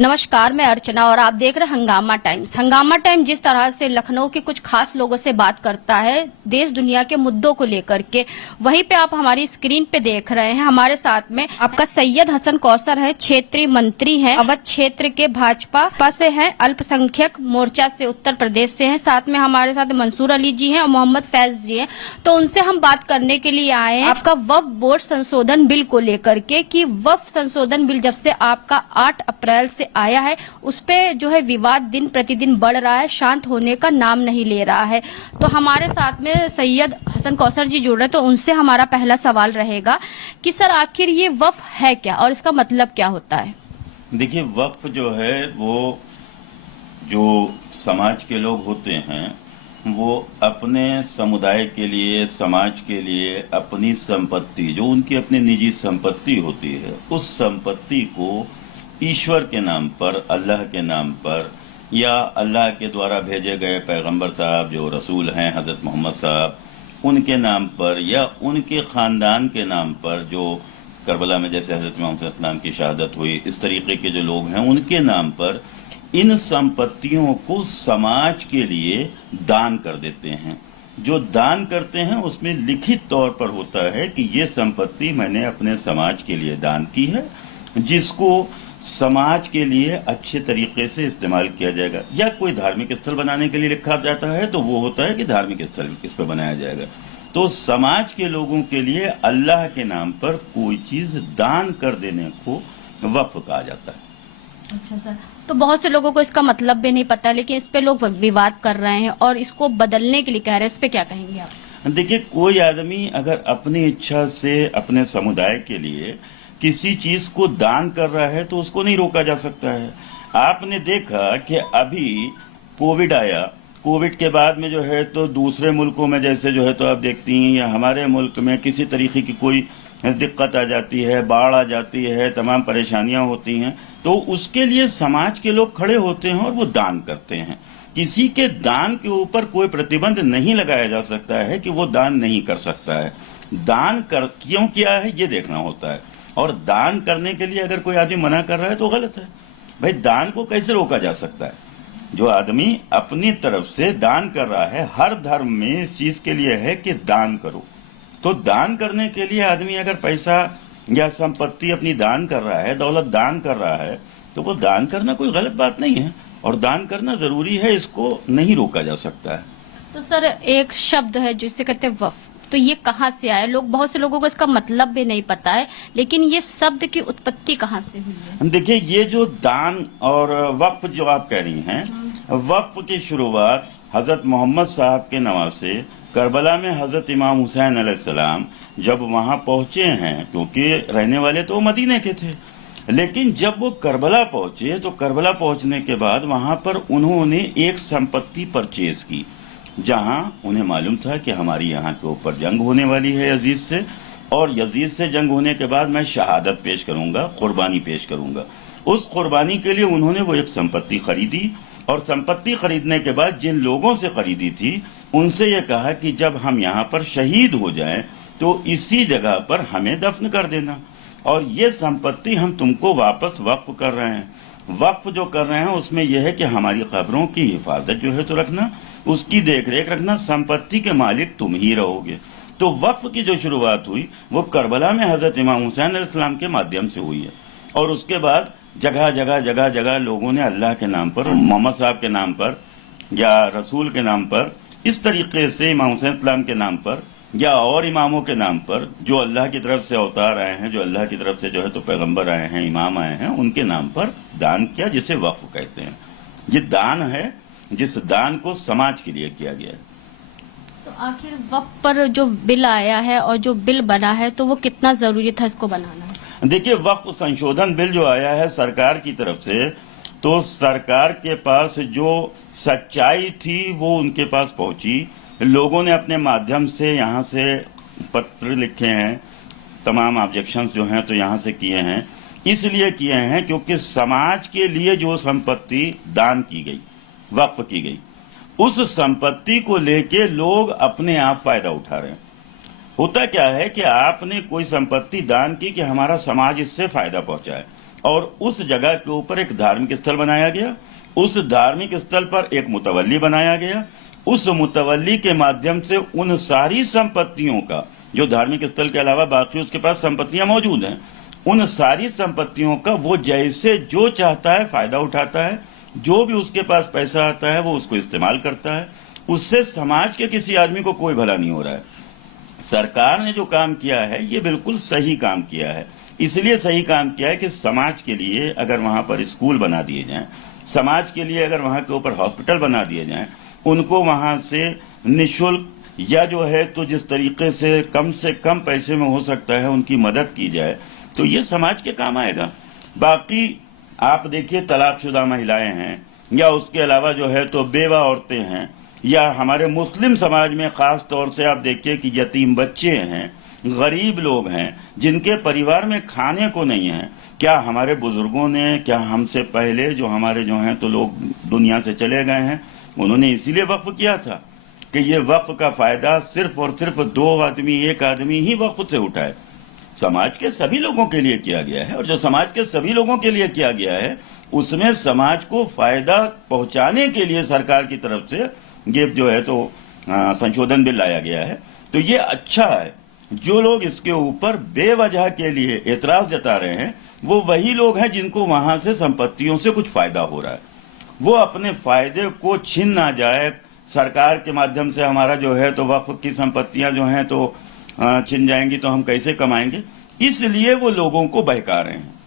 नमस्कार, मैं अर्चना और आप देख रहे हैं हंगामा टाइम्स। हंगामा टाइम्स जिस तरह से लखनऊ के कुछ खास लोगों से बात करता है देश दुनिया के मुद्दों को लेकर के, वहीं पे आप हमारी स्क्रीन पे देख रहे हैं। हमारे साथ में आपका सैयद हसन कौसर है, क्षेत्रीय मंत्री हैं, अवध क्षेत्र के भाजपा से हैं, अल्पसंख्यक मोर्चा से उत्तर प्रदेश से हैं। साथ में हमारे साथ मंसूर अली जी हैं और मोहम्मद फैज जी हैं। तो उनसे हम बात करने के लिए आए हैं आपका वक्फ बोर्ड संशोधन बिल को लेकर के, कि वक्फ संशोधन बिल जब से आपका 8 अप्रैल से आया है उस पे जो है विवाद दिन प्रतिदिन बढ़ रहा है, शांत होने का नाम नहीं ले रहा है। तो हमारे साथ में सैयद हसन कौसर जी जुड़ रहे हैं, तो उनसे हमारा पहला सवाल रहेगा कि सर आखिर ये वक्फ है क्या और इसका मतलब क्या होता है? देखिए, वक्फ जो है वो जो समाज के लोग होते हैं वो अपने समुदाय के लिए, समाज के लिए अपनी संपत्ति, जो उनकी अपनी निजी संपत्ति होती है, उस संपत्ति को ईश्वर के नाम पर, अल्लाह के नाम पर, या अल्लाह के द्वारा भेजे गए पैगंबर साहब जो रसूल हैं हजरत मोहम्मद साहब, उनके नाम पर या उनके खानदान के नाम पर, जो करबला में जैसे हजरत मोहम्मद इस्लाम की शहादत हुई, इस तरीके के जो लोग हैं उनके नाम पर इन संपत्तियों को समाज के लिए दान कर देते हैं। जो दान करते हैं उसमें लिखित तौर पर होता है कि ये संपत्ति मैंने अपने समाज के लिए दान की है, जिसको समाज के लिए अच्छे तरीके से इस्तेमाल किया जाएगा। या कोई धार्मिक स्थल बनाने के लिए लिखा जाता है तो वो होता है कि धार्मिक स्थल इस पर बनाया जाएगा। तो समाज के लोगों के लिए अल्लाह के नाम पर कोई चीज दान कर देने को वक्फ कहा जाता है। अच्छा सर, तो बहुत से लोगों को इसका मतलब भी नहीं पता, लेकिन इस पे लोग विवाद कर रहे हैं और इसको बदलने के लिए कह रहे हैं। इस पे क्या कहेंगे आप? देखिए, कोई आदमी अगर अपनी इच्छा से अपने समुदाय के लिए किसी चीज को दान कर रहा है तो उसको नहीं रोका जा सकता है। आपने देखा कि अभी कोविड आया, कोविड के बाद में जो है तो दूसरे मुल्कों में जैसे जो है तो आप देखती हैं, या हमारे मुल्क में किसी तरीके की कोई दिक्कत आ जाती है, बाढ़ आ जाती है, तमाम परेशानियां होती हैं, तो उसके लिए समाज के लोग खड़े होते हैं और वो दान करते हैं। किसी के दान के ऊपर कोई प्रतिबंध नहीं लगाया जा सकता है कि वो दान नहीं कर सकता है। दान कर क्यों किया है ये देखना होता है, और दान करने के लिए अगर कोई आदमी मना कर रहा है तो गलत है। भाई, दान को कैसे रोका जा सकता है? जो आदमी अपनी तरफ से दान कर रहा है, हर धर्म में इस चीज के लिए है कि दान करो। तो दान करने के लिए आदमी अगर पैसा या संपत्ति अपनी दान कर रहा है, दौलत दान कर रहा है, तो वो दान करना कोई गलत बात नहीं है और दान करना जरूरी है, इसको नहीं रोका जा सकता है। तो सर एक शब्द है जिसे कहते हैं वक्फ, तो ये कहाँ से आया? बहुत से लोगों को इसका मतलब भी नहीं पता है, लेकिन ये शब्द की उत्पत्ति कहाँ से हुई है? देखिए, ये जो दान और वक्फ जो आप कह रही हैं, वक्फ की शुरुआत हजरत मोहम्मद साहब के नवासे करबला में हजरत इमाम हुसैन अलैहिस्सलाम जब वहां पहुंचे हैं, क्योंकि रहने वाले तो मदीने के थे, लेकिन जब वो करबला पहुंचे तो करबला पहुंचने के बाद वहां पर उन्होंने एक संपत्ति परचेज की, जहां उन्हें मालूम था कि हमारी यहाँ के ऊपर जंग होने वाली है यजीद से, और यजीद से जंग होने के बाद मैं शहादत पेश करूंगा, कुर्बानी पेश करूंगा। उस कुर्बानी के लिए उन्होंने वो एक संपत्ति खरीदी, और संपत्ति खरीदने के बाद जिन लोगों से खरीदी थी उनसे ये कहा कि जब हम यहाँ पर शहीद हो जाएं तो इसी जगह पर हमें दफन कर देना, और ये संपत्ति हम तुमको वापस वक्फ कर रहे हैं। वक्फ जो कर रहे हैं उसमें यह है कि हमारी कब्रों की हिफाजत जो है तो रखना, उसकी देखरेख रखना, संपत्ति के मालिक तुम ही रहोगे। तो वक्फ की जो शुरुआत हुई वो करबला में हजरत इमाम हुसैन अलैहिस्सलाम के माध्यम से हुई है, और उसके बाद जगह जगह लोगों ने अल्लाह के नाम पर, मोहम्मद साहब के नाम पर या रसूल के नाम पर, इस तरीके से इमाम हुसैन इस्लाम के नाम पर या और इमामों के नाम पर जो अल्लाह की तरफ से अवतार आए हैं, जो अल्लाह की तरफ से जो है तो पैगंबर आए हैं, इमाम आए हैं, उनके नाम पर दान किया, जिसे वक्फ कहते हैं। ये दान है जिस दान को समाज के लिए किया गया है। तो आखिर वक्फ पर जो बिल आया है और जो बिल बना है तो वो कितना जरूरी था इसको बनाना? देखिए, वक्फ संशोधन बिल जो आया है सरकार की तरफ से, तो सरकार के पास जो सच्चाई थी वो उनके पास पहुंची। लोगों ने अपने माध्यम से यहाँ से पत्र लिखे हैं, तमाम ऑब्जेक्शंस जो हैं तो यहाँ से किए हैं। इसलिए किए हैं क्योंकि समाज के लिए जो संपत्ति दान की गई, वक्फ की गई, उस संपत्ति को लेके लोग अपने आप फायदा उठा रहे हैं। होता क्या है कि आपने कोई संपत्ति दान की कि हमारा समाज इससे फायदा पहुंचा है, और उस जगह के ऊपर एक धार्मिक स्थल बनाया गया। उस धार्मिक स्थल पर एक मुतवल्ली बनाया गया। उस मुतवल्ली के माध्यम से उन सारी संपत्तियों का, जो धार्मिक स्थल के अलावा बाकी उसके पास संपत्तियां मौजूद हैं, उन सारी संपत्तियों का वो जैसे जो चाहता है फायदा उठाता है। जो भी उसके पास पैसा आता है वो उसको इस्तेमाल करता है। उससे समाज के किसी आदमी को कोई भला नहीं हो रहा है। सरकार ने जो काम किया है ये बिल्कुल सही काम किया है। इसलिए सही काम किया है कि समाज के लिए अगर वहां पर स्कूल बना दिए जाएं, समाज के लिए अगर वहां के ऊपर हॉस्पिटल बना दिए जाएं, उनको वहां से निःशुल्क या जो है तो जिस तरीके से कम पैसे में हो सकता है उनकी मदद की जाए, तो ये समाज के काम आएगा। बाकी आप देखिए, तलाकशुदा महिलाएं हैं या उसके अलावा जो है तो बेवा औरतें हैं, या हमारे मुस्लिम समाज में खास तौर से आप देखिए कि यतीम बच्चे हैं, गरीब लोग हैं जिनके परिवार में खाने को नहीं है। क्या हमारे बुजुर्गों ने, क्या हमसे पहले जो हमारे जो हैं तो लोग दुनिया से चले गए हैं, उन्होंने इसीलिए वक्फ किया था कि ये वक्फ का फायदा सिर्फ और सिर्फ एक आदमी ही वक्फ से उठाए। समाज के सभी लोगों के लिए किया गया है, और जो समाज के सभी लोगों के लिए किया गया है उसमें समाज को फायदा पहुंचाने के लिए सरकार की तरफ से ये जो है तो संशोधन बिल लाया गया है। तो ये अच्छा है। जो लोग इसके ऊपर बेवजह के लिए एतराज जता रहे हैं वो वही लोग हैं जिनको वहां से संपत्तियों से कुछ फायदा हो रहा है। वो अपने फायदे को छीन ना जाए, सरकार के माध्यम से हमारा जो है तो वक्फ की संपत्तियां जो हैं तो छिन जाएंगी तो हम कैसे कमाएंगे, इसलिए वो लोगों को बहका रहे हैं।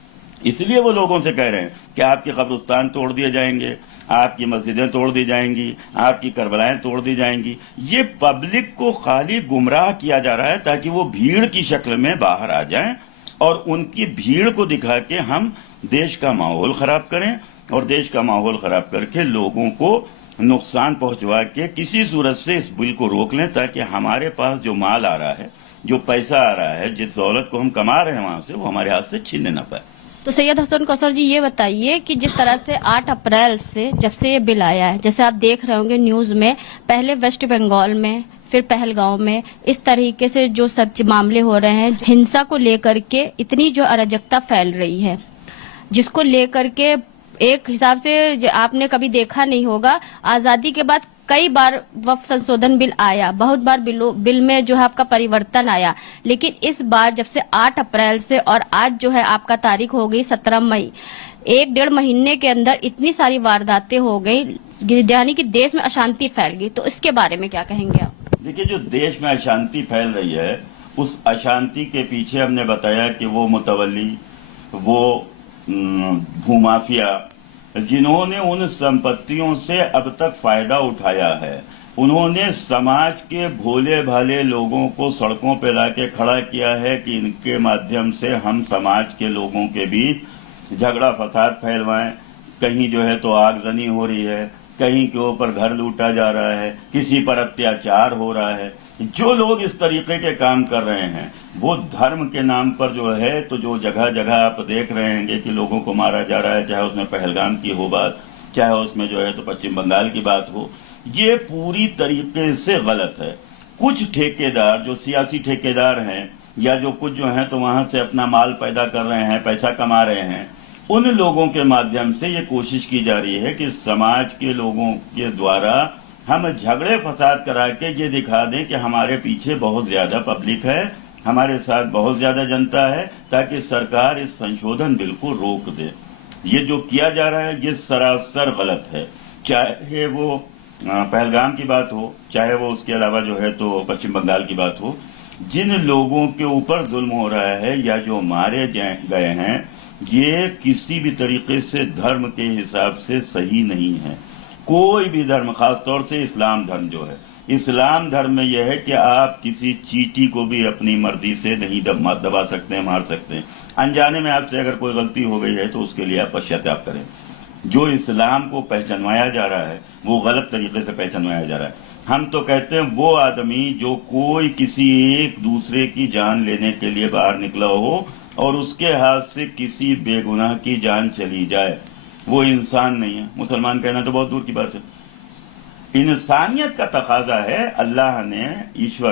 इसलिए वो लोगों से कह रहे हैं कि आपके कब्रिस्तान तोड़ दिए जाएंगे, आपकी मस्जिदें तोड़ दी जाएंगी, आपकी करबलाएं तोड़ दी जाएंगी। ये पब्लिक को खाली गुमराह किया जा रहा है ताकि वो भीड़ की शक्ल में बाहर आ जाएं और उनकी भीड़ को दिखा के हम देश का माहौल खराब करें, और देश का माहौल खराब करके लोगों को नुकसान पहुंचवा के किसी सूरत से इस बिल को रोक लें, ताकि हमारे पास जो माल आ रहा है, जो पैसा आ रहा है, जिस दौलत को हम कमा रहे हैं वहां से, वो हमारे हाथ से छीनने न पाए। तो सैयद हसन कौसर जी, ये बताइए कि जिस तरह से 8 अप्रैल से जब से ये बिल आया है, जैसे आप देख रहे होंगे न्यूज में, पहले वेस्ट बंगाल में, फिर पहलगांव में, इस तरीके से जो सब मामले हो रहे हैं, हिंसा को लेकर के इतनी जो अराजकता फैल रही है, जिसको लेकर के एक हिसाब से आपने कभी देखा नहीं होगा, आजादी के बाद कई बार वक्फ संशोधन बिल आया, बहुत बार बिल में जो है आपका परिवर्तन आया, लेकिन इस बार जब से 8 अप्रैल से और आज जो है आपका तारीख हो गई 17 मई, 1-1.5 महीने के अंदर इतनी सारी वारदातें हो गई, यानी कि देश में अशांति फैल गई। तो इसके बारे में क्या कहेंगे आप? देखिए, जो देश में अशांति फैल रही है, उस अशांति के पीछे हमने बताया कि वो मुतवल्ली, वो भूमाफिया, जिन्होंने उन संपत्तियों से अब तक फायदा उठाया है, उन्होंने समाज के भोले भाले लोगों को सड़कों पे लाके खड़ा किया है कि इनके माध्यम से हम समाज के लोगों के बीच झगड़ा फसाद फैलवाएं। कहीं जो है तो आगजनी हो रही है, कहीं के ऊपर घर लूटा जा रहा है, किसी पर अत्याचार हो रहा है। जो लोग इस तरीके के काम कर रहे हैं वो धर्म के नाम पर जो है तो जो जगह जगह आप देख रहे हैं कि लोगों को मारा जा रहा है, चाहे उसमें पहलगाम की हो बात, चाहे उसमें जो है तो पश्चिम बंगाल की बात हो, ये पूरी तरीके से गलत है। कुछ ठेकेदार, जो सियासी ठेकेदार हैं या जो कुछ जो है तो वहां से अपना माल पैदा कर रहे हैं, पैसा कमा रहे हैं, उन लोगों के माध्यम से ये कोशिश की जा रही है कि समाज के लोगों के द्वारा हम झगड़े फसाद करा के ये दिखा दें कि हमारे पीछे बहुत ज्यादा पब्लिक है, हमारे साथ बहुत ज्यादा जनता है, ताकि सरकार इस संशोधन बिल को रोक दे। ये जो किया जा रहा है ये सरासर गलत है। चाहे वो पहलगाम की बात हो, चाहे वो उसके अलावा जो है तो पश्चिम बंगाल की बात हो, जिन लोगों के ऊपर जुल्म हो रहा है या जो मारे गए हैं, ये किसी भी तरीके से धर्म के हिसाब से सही नहीं है। कोई भी धर्म, खासतौर से इस्लाम धर्म जो है, इस्लाम धर्म में यह है कि आप किसी चींटी को भी अपनी मर्जी से नहीं दबा सकते हैं, मार सकते हैं। अनजाने में आपसे अगर कोई गलती हो गई है तो उसके लिए आप पश्चाताप करें। जो इस्लाम को पहचानवाया जा रहा है वो गलत तरीके से पहचानवाया जा रहा है। हम तो कहते हैं वो आदमी जो कोई किसी एक दूसरे की जान लेने के लिए बाहर निकला हो और उसके हाथ से किसी बेगुनाह की जान चली जाए, वो इंसान नहीं है। मुसलमान कहना तो बहुत दूर की बात है। इंसानियत का तकाजा है। अल्लाह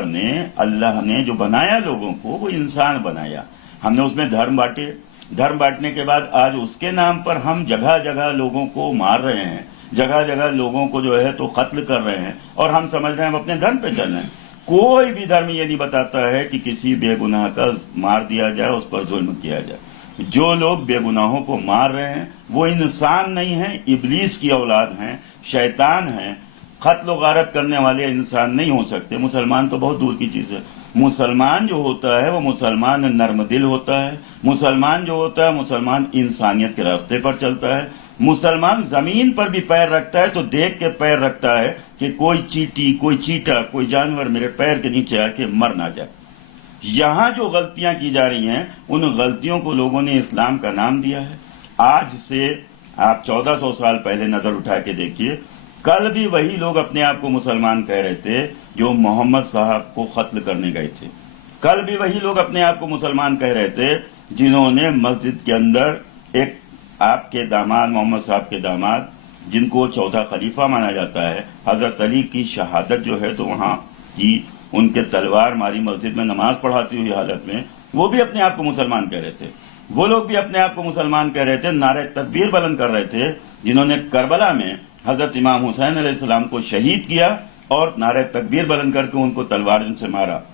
ने जो बनाया लोगों को, वो इंसान बनाया। हमने उसमें धर्म बांटे, धर्म बांटने के बाद आज उसके नाम पर हम जगह जगह लोगों को मार रहे हैं, जगह जगह लोगों को जो है तो कत्ल कर रहे हैं, और हम समझ रहे हैं हम अपने धर्म पे चल रहे हैं। कोई भी धर्म ये नहीं बताता है कि किसी बेगुनाह का मार दिया जाए, उस पर जुल्म किया जाए। जो लोग बेगुनाहों को मार रहे हैं वो इंसान नहीं है, इब्लीस की औलाद हैं, शैतान हैं। कत्ल गारत करने वाले इंसान नहीं हो सकते। मुसलमान तो बहुत दूर की चीज है। मुसलमान जो होता है वो मुसलमान नर्म दिल होता है। मुसलमान जो होता है, मुसलमान इंसानियत के रास्ते पर चलता है। मुसलमान जमीन पर भी पैर रखता है तो देख के पैर रखता है कि कोई चींटी, कोई चीटा, कोई जानवर मेरे पैर के नीचे आके मर ना जाए। यहां जो गलतियां की जा रही हैं, उन गलतियों को लोगों ने इस्लाम का नाम दिया है। आज से आप 1400 साल पहले नजर उठा के देखिए, कल भी वही लोग अपने आप को मुसलमान कह रहे थे जो मोहम्मद साहब को कत्ल करने गए थे। कल भी वही लोग अपने आप को मुसलमान कह रहे थे जिन्होंने मस्जिद के अंदर एक आपके दामाद, मोहम्मद साहब के दामाद, जिनको चौथा खलीफा माना जाता है, हजरत अली की शहादत जो है तो वहां की, उनके तलवार मारी मस्जिद में नमाज पढ़ाती हुई हालत में, वो भी अपने आप को मुसलमान कह रहे थे। वो लोग भी अपने आप को मुसलमान कह रहे थे, नारे तकबीर बुलंद कर रहे थे, जिन्होंने करबला में हजरत इमाम हुसैन अलैहिस्सलाम को शहीद किया और नारे तकबीर बुलंद करके उनको तलवार से मारा।